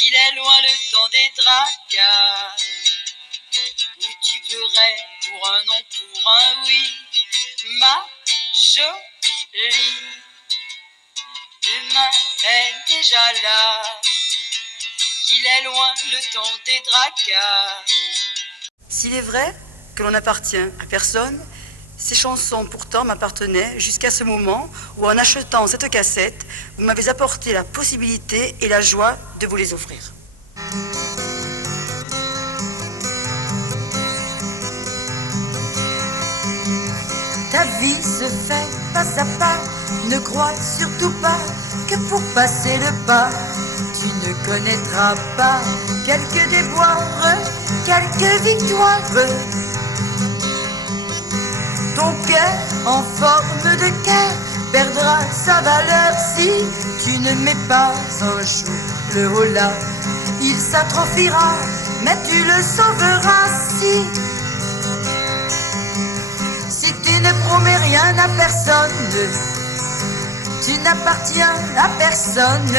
qu'il est loin le temps des tracas, où tu pleurais pour un non, pour un oui, ma jolie. Demain est déjà là, qu'il est loin le temps des tracas. S'il est vrai que l'on n'appartient à personne, ces chansons pourtant m'appartenaient jusqu'à ce moment où, en achetant cette cassette, vous m'avez apporté la possibilité et la joie de vous les offrir. Ta vie se fait pas à pas, ne crois surtout pas que pour passer le pas, tu ne connaîtras pas quelques déboires, quelques victoires. Ton cœur en forme de cœur perdra sa valeur si tu ne mets pas un jour le haut là. Il s'atrophiera, mais tu le sauveras si tu ne promets rien à personne. Tu n'appartiens à personne,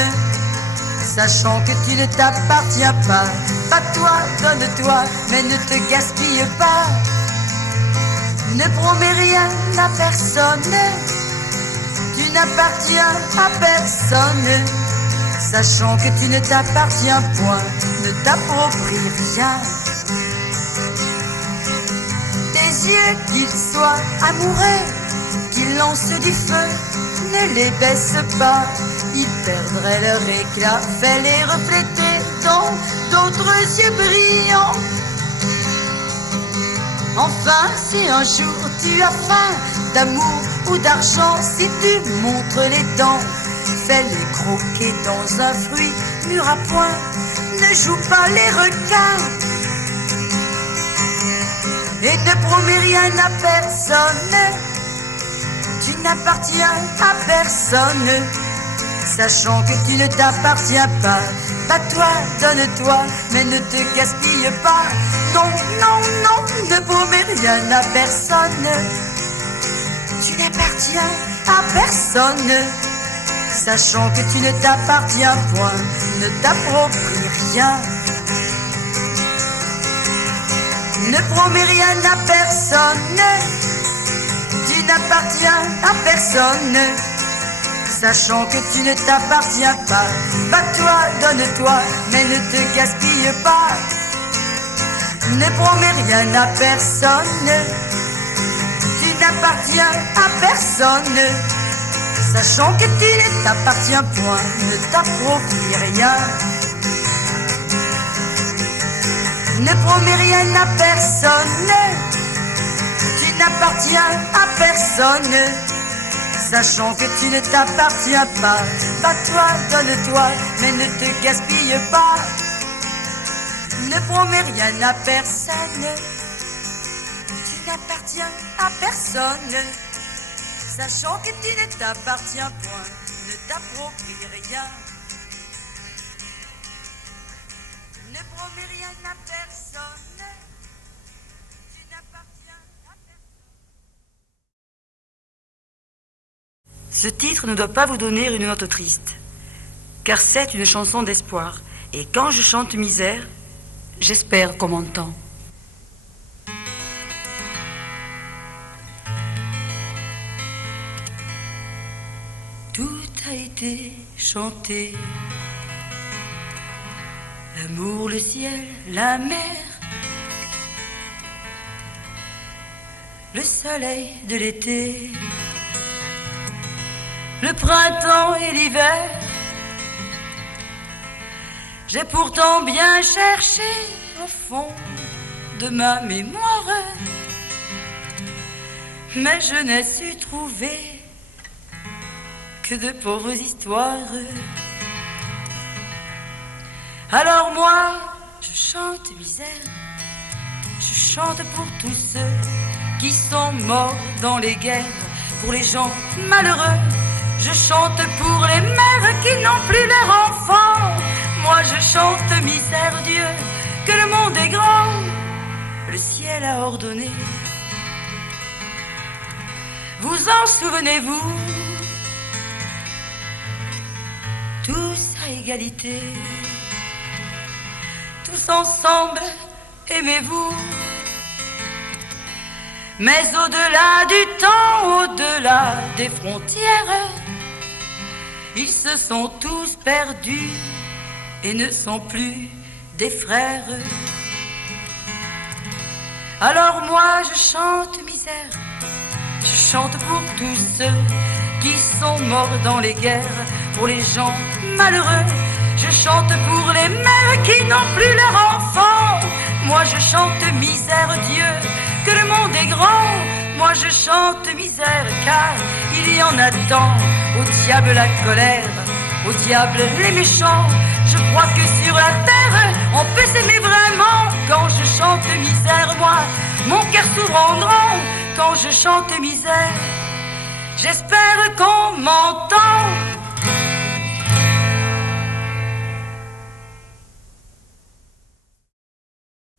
sachant que tu ne t'appartiens pas. Pas toi, donne-toi, mais ne te gaspille pas. Ne promets rien à personne, tu n'appartiens à personne, sachant que tu ne t'appartiens point, ne t'approprie rien. Tes yeux, qu'ils soient amoureux, qu'ils lancent du feu, ne les baisse pas, ils perdraient leur éclat, fais-les refléter dans d'autres yeux brillants. Enfin, si un jour tu as faim d'amour ou d'argent, si tu montres les dents, fais-les croquer dans un fruit mûr à point, ne joue pas les requins. Et ne promets rien à personne, tu n'appartiens à personne, sachant que tu ne t'appartiens pas. Pas toi, donne-toi, mais ne te gaspille pas. Non, non, non, ne promets rien à personne, tu n'appartiens à personne, sachant que tu ne t'appartiens point, ne t'approprie rien. Ne promets rien à personne, tu n'appartiens à personne, sachant que tu ne t'appartiens pas. Bats-toi, donne-toi, mais ne te gaspille pas. Ne promets rien à personne, tu n'appartiens à personne, sachant que tu ne t'appartiens point, ne t'approprie rien. Ne promets rien à personne, tu n'appartiens à personne, sachant que tu ne t'appartiens pas. Bats-toi, donne-toi, mais ne te gaspille pas. Ne promets rien à personne, tu n'appartiens à personne, sachant que tu ne t'appartiens point, ne t'approprie rien. Ne promets rien à personne, tu n'appartiens à personne. Ce titre ne doit pas vous donner une note triste, car c'est une chanson d'espoir. Et quand je chante misère, j'espère qu'on m'entend. Tout a été chanté, l'amour, le ciel, la mer, le soleil de l'été, le printemps et l'hiver. J'ai pourtant bien cherché au fond de ma mémoire, mais je n'ai su trouver que de pauvres histoires. Alors moi, je chante misère, je chante pour tous ceux qui sont morts dans les guerres, pour les gens malheureux. Je chante pour les mères qui n'ont plus leurs enfants. Moi je chante misère, Dieu, que le monde est grand, le ciel a ordonné. Vous en souvenez-vous, tous à égalité. tous ensemble, aimez-vous. Mais au-delà du temps, au-delà des frontières, ils se sont tous perdus et ne sont plus des frères. Alors moi je chante misère, je chante pour tous ceux qui sont morts dans les guerres, pour les gens malheureux. Je chante pour les mères qui n'ont plus leurs enfants. Moi je chante misère, Dieu, que le monde est grand. Moi je chante misère, car il y en a tant. Au diable la colère, au diable les méchants. Je crois que sur la terre on peut s'aimer vraiment. Quand je chante misère, moi, mon cœur s'ouvre en grand. Quand je chante misère, j'espère qu'on m'entend.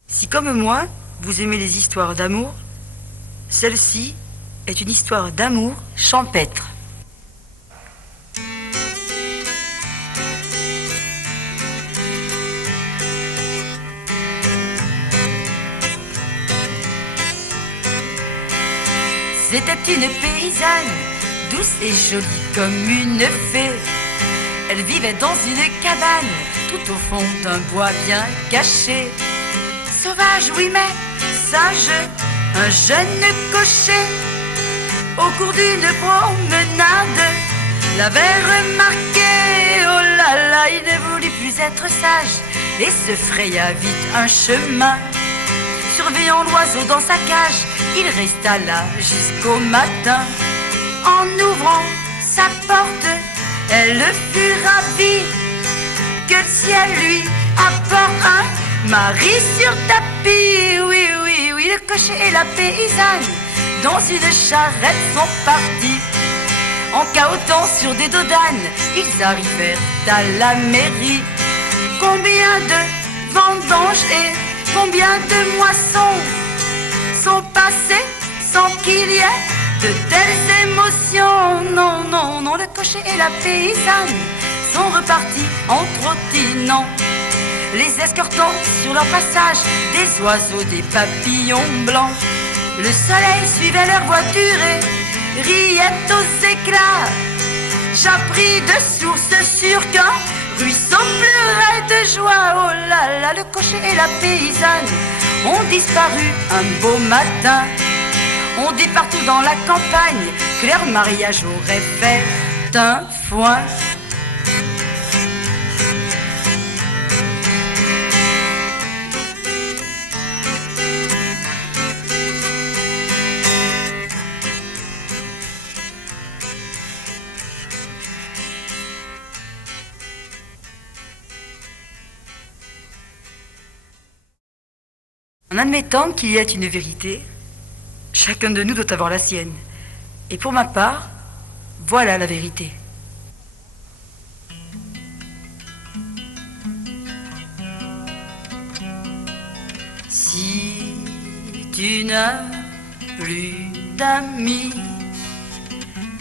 Si comme moi, vous aimez les histoires d'amour, celle-ci est une histoire d'amour champêtre. C'était une paysanne, douce et jolie comme une fée. Elle vivait dans une cabane, tout au fond d'un bois bien caché. Sauvage, oui, mais sage, un jeune cocher, au cours d'une promenade, l'avait remarqué. Oh là là, il ne voulut plus être sage et se fraya vite un chemin. Surveillant l'oiseau dans sa cage, il resta là jusqu'au matin. En ouvrant sa porte, elle fut ravie que le ciel lui apporte un mari sur tapis. Oui, oui, oui, le cocher et la paysanne dans une charrette sont partis. En cahotant sur des dos d'âne, ils arrivèrent à la mairie. Combien de vendanges et combien de moissons sont passées sans qu'il y ait de telles émotions. Non, non, non, le cocher et la paysanne sont repartis en trottinant, les escortant sur leur passage des oiseaux, des papillons blancs. Le soleil suivait leur voiture et riait aux éclats. J'appris de sources sûres qu'un ruisseau pleurait de joie. Oh là là, le cocher et la paysanne ont disparu un beau matin. On dit partout dans la campagne que leur mariage aurait fait un foin. En admettant qu'il y ait une vérité, chacun de nous doit avoir la sienne. Et pour ma part, voilà la vérité. Si tu n'as plus d'amis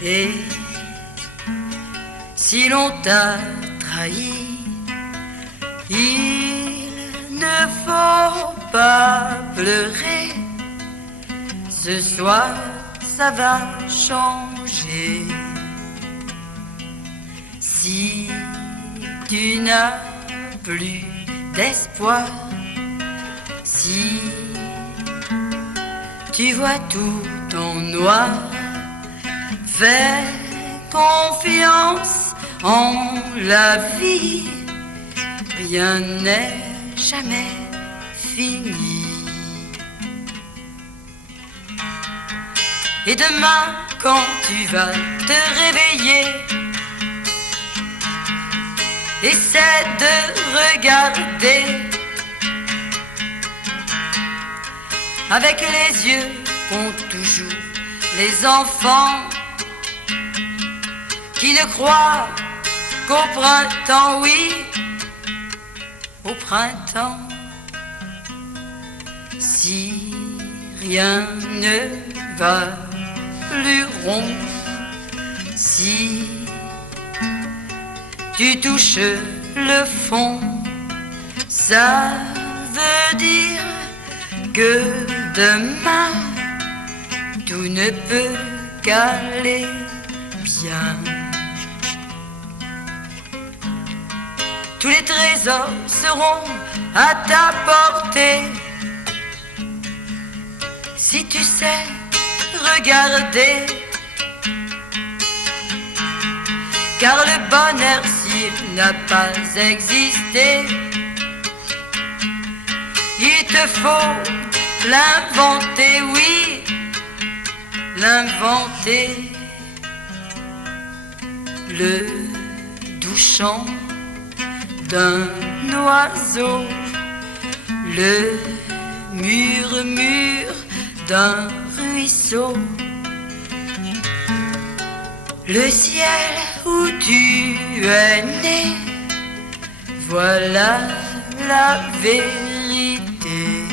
et si l'on t'a trahi, il ne faut pas pleurer. Ce soir, ça va changer. Si tu n'as plus d'espoir, si tu vois tout en noir, fais confiance en la vie. Rien n'est jamais fini. Et demain, quand tu vas te réveiller, essaie de regarder avec les yeux qu'ont toujours les enfants qui ne croient qu'au printemps, oui, au printemps. Si rien ne va plus rond, si tu touches le fond, ça veut dire que demain tout ne peut qu'aller bien. Tous les trésors seront à ta portée si tu sais regarder. Car le bonheur, s'il n'a pas existé, il te faut l'inventer, oui, l'inventer. Le doux chant d'un oiseau, le murmure d'un ruisseau, le ciel où tu es né, voilà la vérité.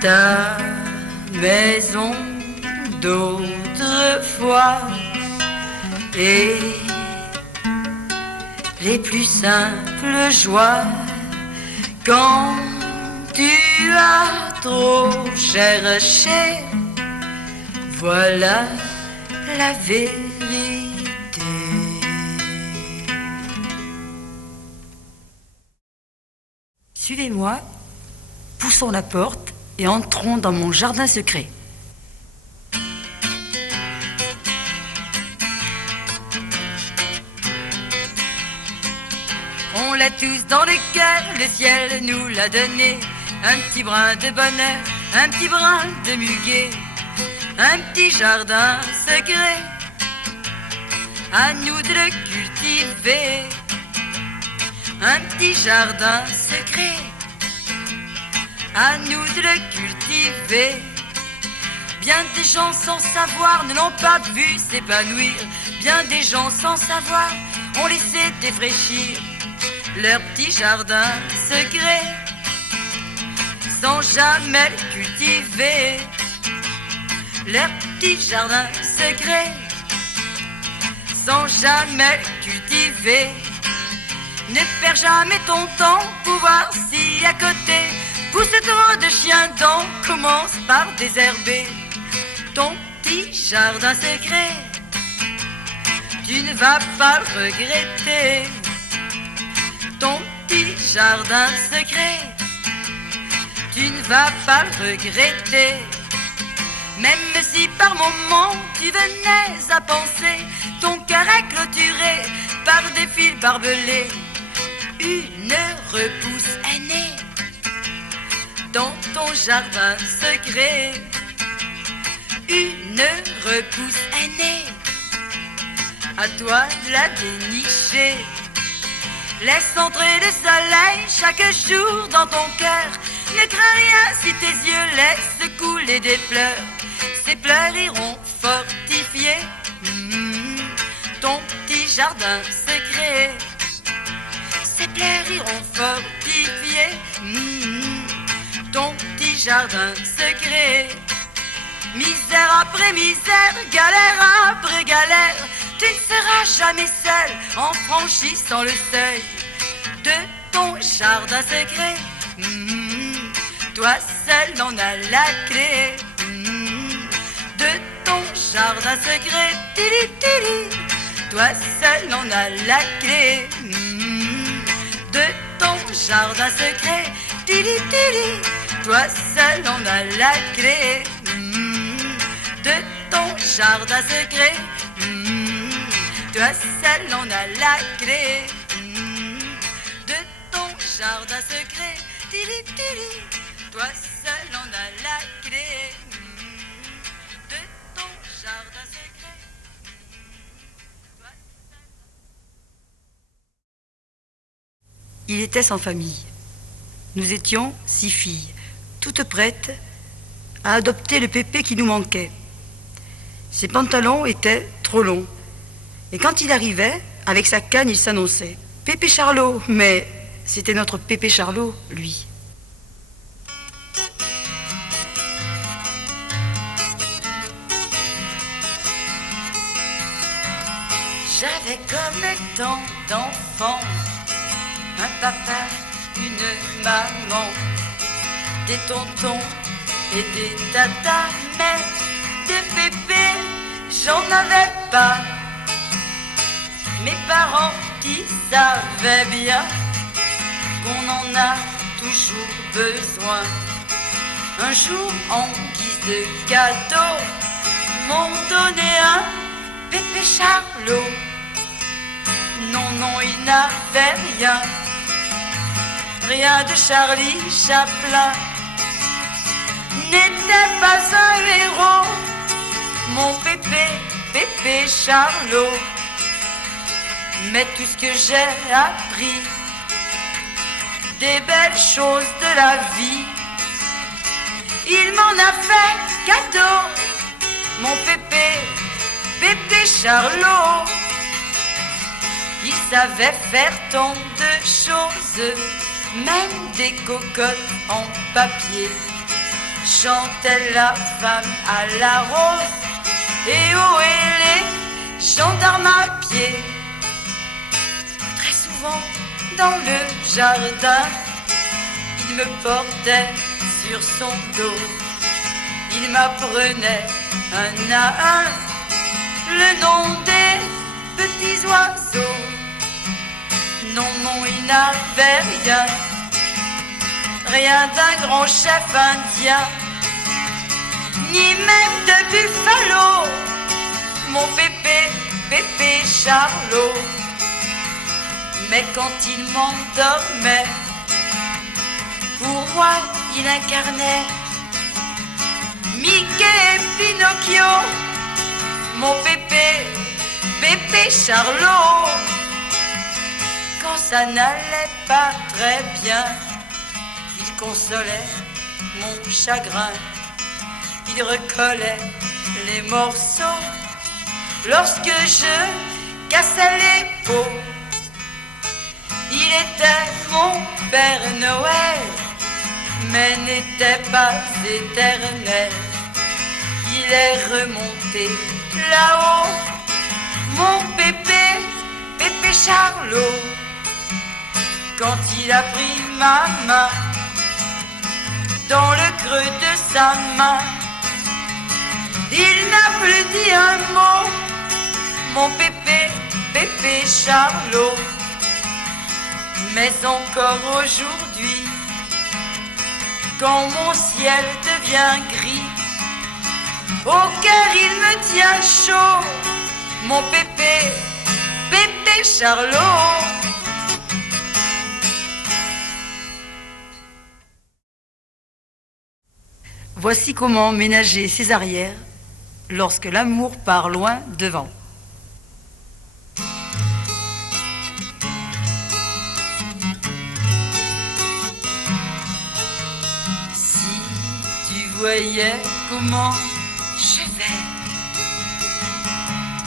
Ta maison d'autrefois et les plus simples joies quand tu as trop cherché, voilà la vérité. Suivez-moi, poussons la porte et entrons dans mon jardin secret. On l'a tous dans le cœur, le ciel nous l'a donné. Un petit brin de bonheur, un petit brin de muguet, un petit jardin secret, à nous de le cultiver. Un petit jardin secret, à nous de le cultiver. Bien des gens sans savoir ne l'ont pas vu s'épanouir. Bien des gens sans savoir ont laissé défraîchir leur petit jardin secret, sans jamais le cultiver. Leur petit jardin secret, sans jamais le cultiver. Ne perds jamais ton temps pour voir si à côté pousse trop de chiens dents. Commence par désherber ton petit jardin secret, tu ne vas pas le regretter. Ton petit jardin secret, tu ne vas pas le regretter. Même si par moments tu venais à penser ton cœur est clôturé par des fils barbelés, une repousse est née dans ton jardin secret. Une repousse est née, à toi de la dénicher. Laisse entrer le soleil chaque jour dans ton cœur. Ne crains rien si tes yeux laissent couler des pleurs. Ces pleurs iront fortifier ton petit jardin secret. Ces pleurs iront fortifier ton petit jardin secret. Misère après misère, galère après galère, tu ne seras jamais seul en franchissant le seuil de ton jardin secret. Toi seul en as la clé de ton jardin secret. Tili, tili. Toi seul en as la clé de ton jardin secret. Tili, tili. Toi seul en as la clé de ton jardin secret. Toi seul en as la clé de ton jardin secret. Tili, tili. Toi seul en as la clé de ton jardin secret. Il était sans famille. Nous étions 6 filles, toutes prêtes à adopter le pépé qui nous manquait. Ses pantalons étaient trop longs. Et quand il arrivait, avec sa canne, il s'annonçait « Pépé Charlot !» Mais c'était notre Pépé Charlot, lui. J'avais comme tant d'enfants, un papa une maman, des tontons et des tatas, mais des bébés, j'en avais pas. Mes parents qui savaient bien qu'on en a toujours besoin. Un jour, en guise de cadeau, m'ont donné un bébé Charlot. Non, non, il n'avait rien, rien de Charlie Chaplin. N'était pas un héros, mon bébé, bébé Charlot. Mais tout ce que j'ai appris, des belles choses de la vie, il m'en a fait cadeau, mon bébé, bébé Charlot. Il savait faire tant de choses, même des cocottes en papier. Chantait la femme à la rose, et oh et les gendarmes à pied. Très souvent dans le jardin, il me portait sur son dos. Il m'apprenait un à un le nom des petits oiseaux. Non, non, il n'avait rien, rien d'un grand chef indien, ni même de buffalo, mon bébé, bébé Charlot. Mais quand il m'endormait, pour moi il incarnait Mickey et Pinocchio, mon bébé, bébé Charlot. Quand ça n'allait pas très bien, il consolait mon chagrin, il recollait les morceaux lorsque je cassais les peaux. Il était mon Père Noël, mais n'était pas éternel. Il est remonté là-haut, mon bébé, bébé Charlot. Quand il a pris ma main dans le creux de sa main, il n'a plus dit un mot, mon bébé, bébé Charlot. Mais encore aujourd'hui, quand mon ciel devient gris, au cœur il me tient chaud, mon bébé, bébé Charlot. Voici comment ménager ses arrières lorsque l'amour part loin devant. Si tu voyais comment je vais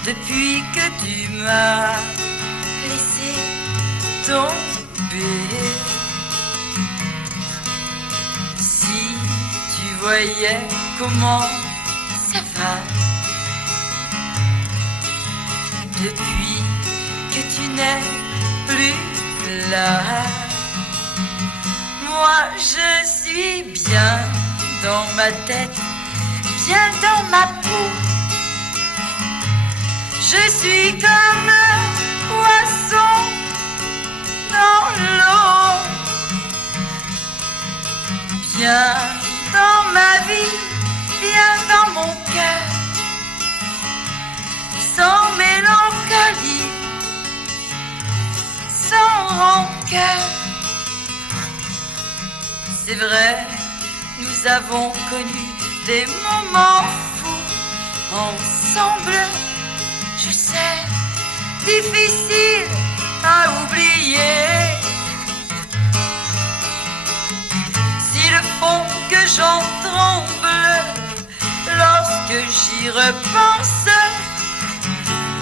depuis que tu m'as laissé tomber. Si tu voyais comment ça va depuis que tu n'es plus là. Moi je suis bien dans ma tête, bien dans ma peau. Je suis comme un poisson dans l'eau, bien dans ma vie, bien dans mon cœur, sans mélancolie, sans rancœur. C'est vrai, nous avons connu des moments fous ensemble. Je sais, difficile à oublier. S'il faut que j'en tremble lorsque j'y repense,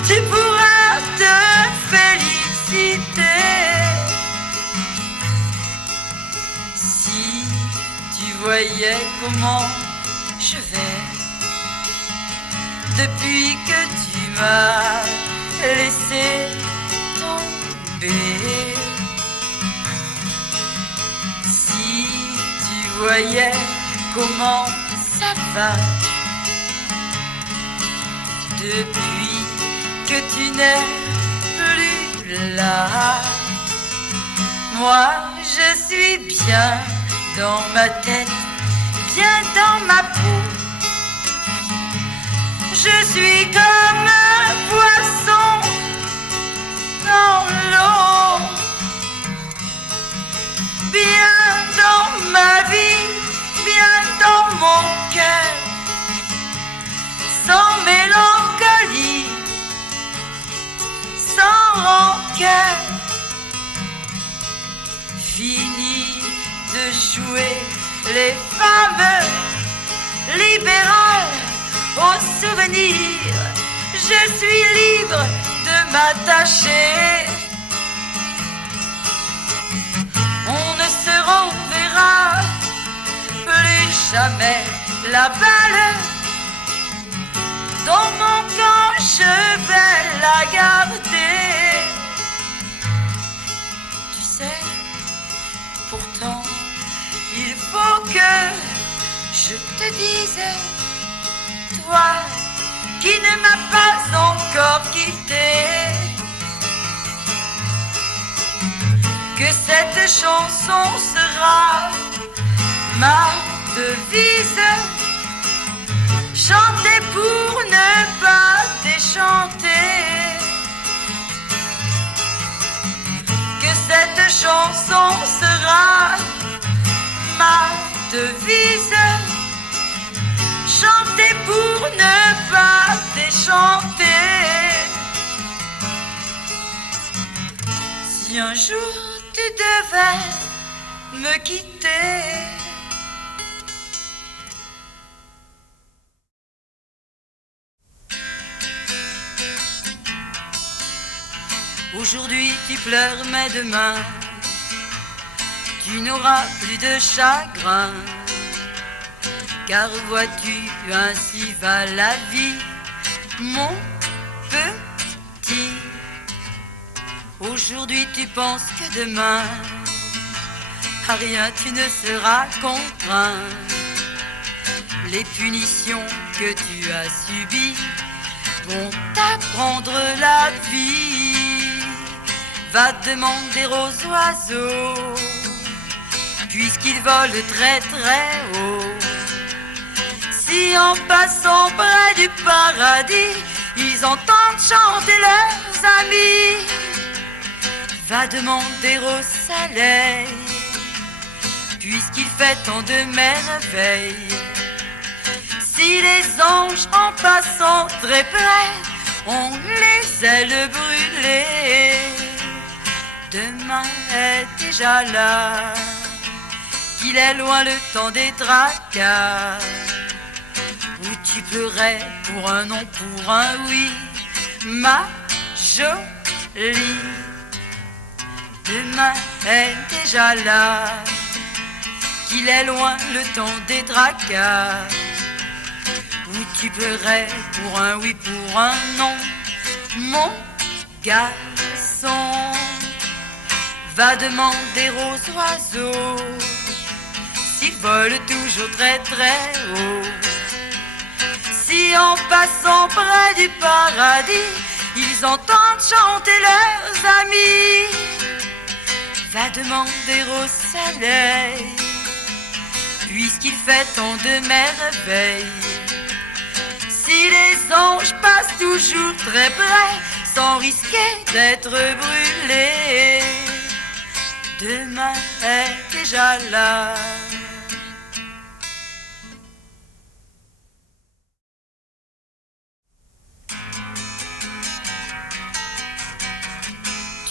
tu pourras te féliciter. Si tu voyais comment je vais depuis que tu m'as laissé tomber. voyais comment ça va. Depuis que tu n'es plus là, moi je suis bien dans ma tête, bien dans ma peau. Je suis comme un poisson dans l'eau, bien dans ma vie, bien dans mon cœur, sans mélancolie, sans rancœur. Fini de jouer les fameux libérales aux souvenirs. Je suis libre de m'attacher. On ne se reverra plus jamais. La balle dans mon camp, je vais la garder. Tu sais, pourtant, il faut que je te dise, toi qui ne m'as pas encore quitté, que cette chanson sera ma devise. Chanter pour ne pas déchanter. Que cette chanson sera ma devise. Chanter pour ne pas déchanter. Si un jour tu devais me quitter, aujourd'hui tu pleures mais demain tu n'auras plus de chagrin. Car vois-tu, ainsi va la vie, mon petit. Aujourd'hui tu penses que demain à rien tu ne seras contraint. Les punitions que tu as subies vont t'apprendre la vie. Va demander aux oiseaux, puisqu'ils volent très très haut, si en passant près du paradis ils entendent chanter leurs amis. Va demander au soleil, puisqu'il fait tant de merveilles, si les anges en passant très près ont les ailes brûlées. Demain est déjà là, qu'il est loin le temps des tracas, où tu pleurais pour un non, pour un oui, ma jolie. Demain est déjà là, qu'il est loin le temps des tracas, où tu pleurais pour un oui, pour un non, mon garçon. Va demander aux oiseaux, s'ils volent toujours très très haut, si en passant près du paradis ils entendent chanter leurs amis. Va demander au soleil, puisqu'il fait tant de merveilles, si les anges passent toujours très près sans risquer d'être brûlés. Demain est déjà là.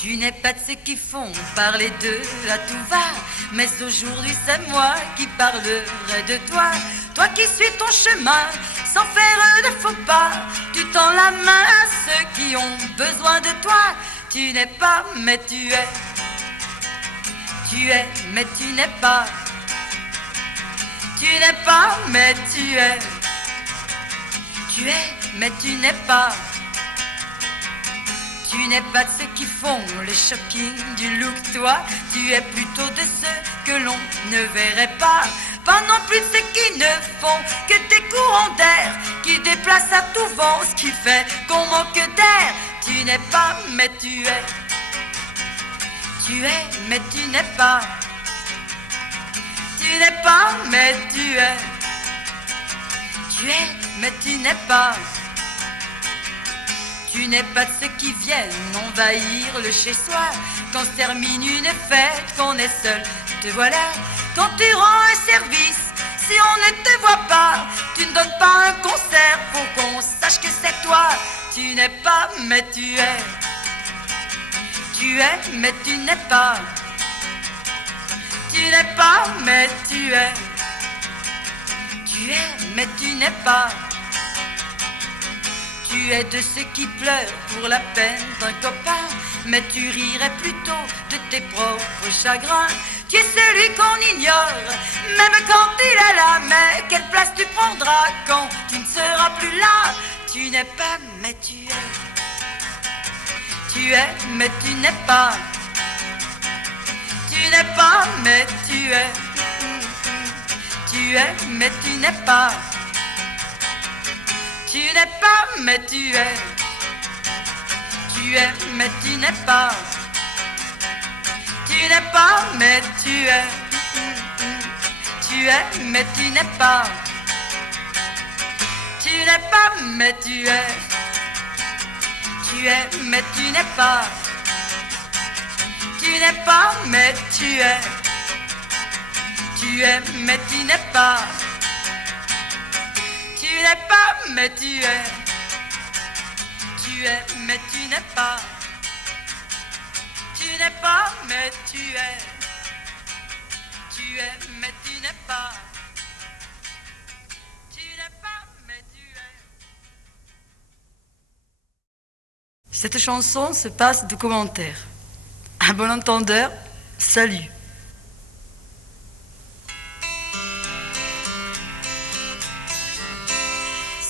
Tu n'es pas de ceux qui font parler d'eux à tout va, mais aujourd'hui c'est moi qui parlerai de toi. Toi qui suis ton chemin sans faire de faux pas, tu tends la main à ceux qui ont besoin de toi. Tu n'es pas, mais tu es. Tu es, mais tu n'es pas. Tu n'es pas, mais tu es. Tu es, mais tu n'es pas. Tu n'es pas de ceux qui font les shopping du look, toi. Tu es plutôt de ceux que l'on ne verrait pas. Pas non plus de ceux qui ne font que des courants d'air qui déplacent à tout vent, ce qui fait qu'on manque d'air. Tu n'es pas, mais tu es. Tu es, mais tu n'es pas. Tu n'es pas, mais tu es. Tu es, mais tu n'es pas. Tu n'es pas de ceux qui viennent envahir le chez-soi. Quand se termine une fête, qu'on est seul, te voilà. Quand tu rends un service, si on ne te voit pas, tu ne donnes pas un concert pour qu'on sache que c'est toi. Tu n'es pas, mais tu es. Tu es, mais tu n'es pas. Tu n'es pas, mais tu es. Tu es, mais tu n'es pas. Tu es de ceux qui pleurent pour la peine d'un copain, mais tu rirais plutôt de tes propres chagrins. Tu es celui qu'on ignore, même quand il est là. Mais quelle place tu prendras quand tu ne seras plus là? Tu n'es pas, mais tu es. Tu es, mais tu n'es pas. Tu n'es pas, mais tu es. Tu es, mais tu n'es pas. Tu n'es pas, mais tu es. Tu es, mais tu n'es pas. Tu n'es pas, mais tu es. Tu es, mais tu n'es pas. Tu n'es pas, mais tu es. Tu es, mais tu n'es pas. Tu n'es pas, mais tu es. Tu es, mais tu n'es pas. Tu n'es pas, mais tu es. Tu es, mais tu n'es pas. Tu n'es pas, mais tu es. Tu es, mais tu n'es pas. Tu n'es pas, mais tu es. Cette chanson se passe de commentaires. À bon entendeur, salut.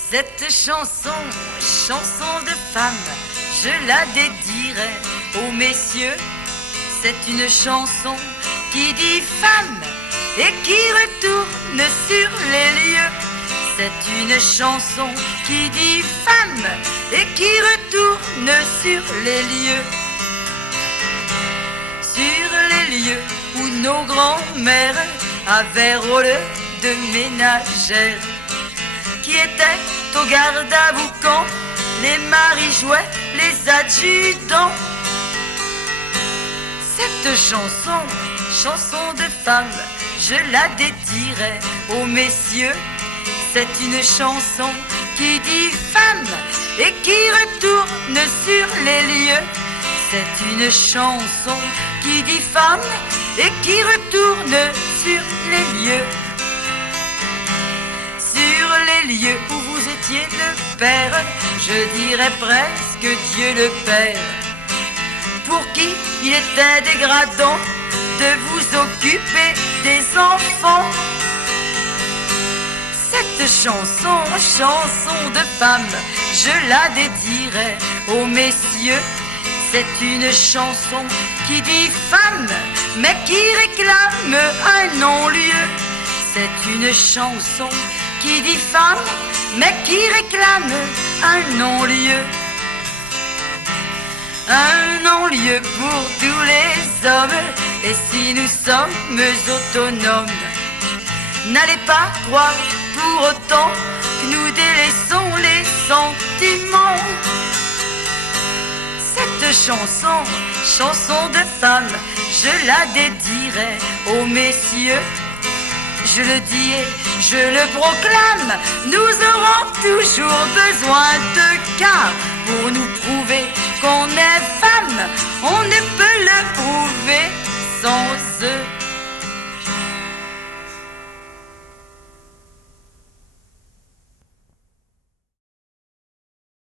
Cette chanson, chanson de femme, je la dédierai aux messieurs. C'est une chanson qui dit femme et qui retourne sur les lieux. C'est une chanson qui dit femme et qui retourne sur les lieux. Sur les lieux où nos grands-mères avaient rôle de ménagères, qui étaient au garde à vous quand les maris jouaient les adjudants. Cette chanson, chanson de femme, je la dédierai aux messieurs. C'est une chanson qui dit femme et qui retourne sur les lieux. C'est une chanson qui dit femme et qui retourne sur les lieux. Sur les lieux où vous étiez le père, je dirais presque Dieu le Père, pour qui il était dégradant de vous occuper des enfants. Cette chanson, chanson de femme, je la dédierai aux messieurs. C'est une chanson qui dit femme, mais qui réclame un non-lieu. C'est une chanson qui dit femme, mais qui réclame un non-lieu. Un non-lieu pour tous les hommes, et si nous sommes autonomes, n'allez pas croire pour autant que nous délaissons les sentiments. Cette chanson, chanson de femme, je la dédierai aux messieurs. Je le dis et je le proclame, nous aurons toujours besoin de cas pour nous prouver qu'on est femme. On ne peut le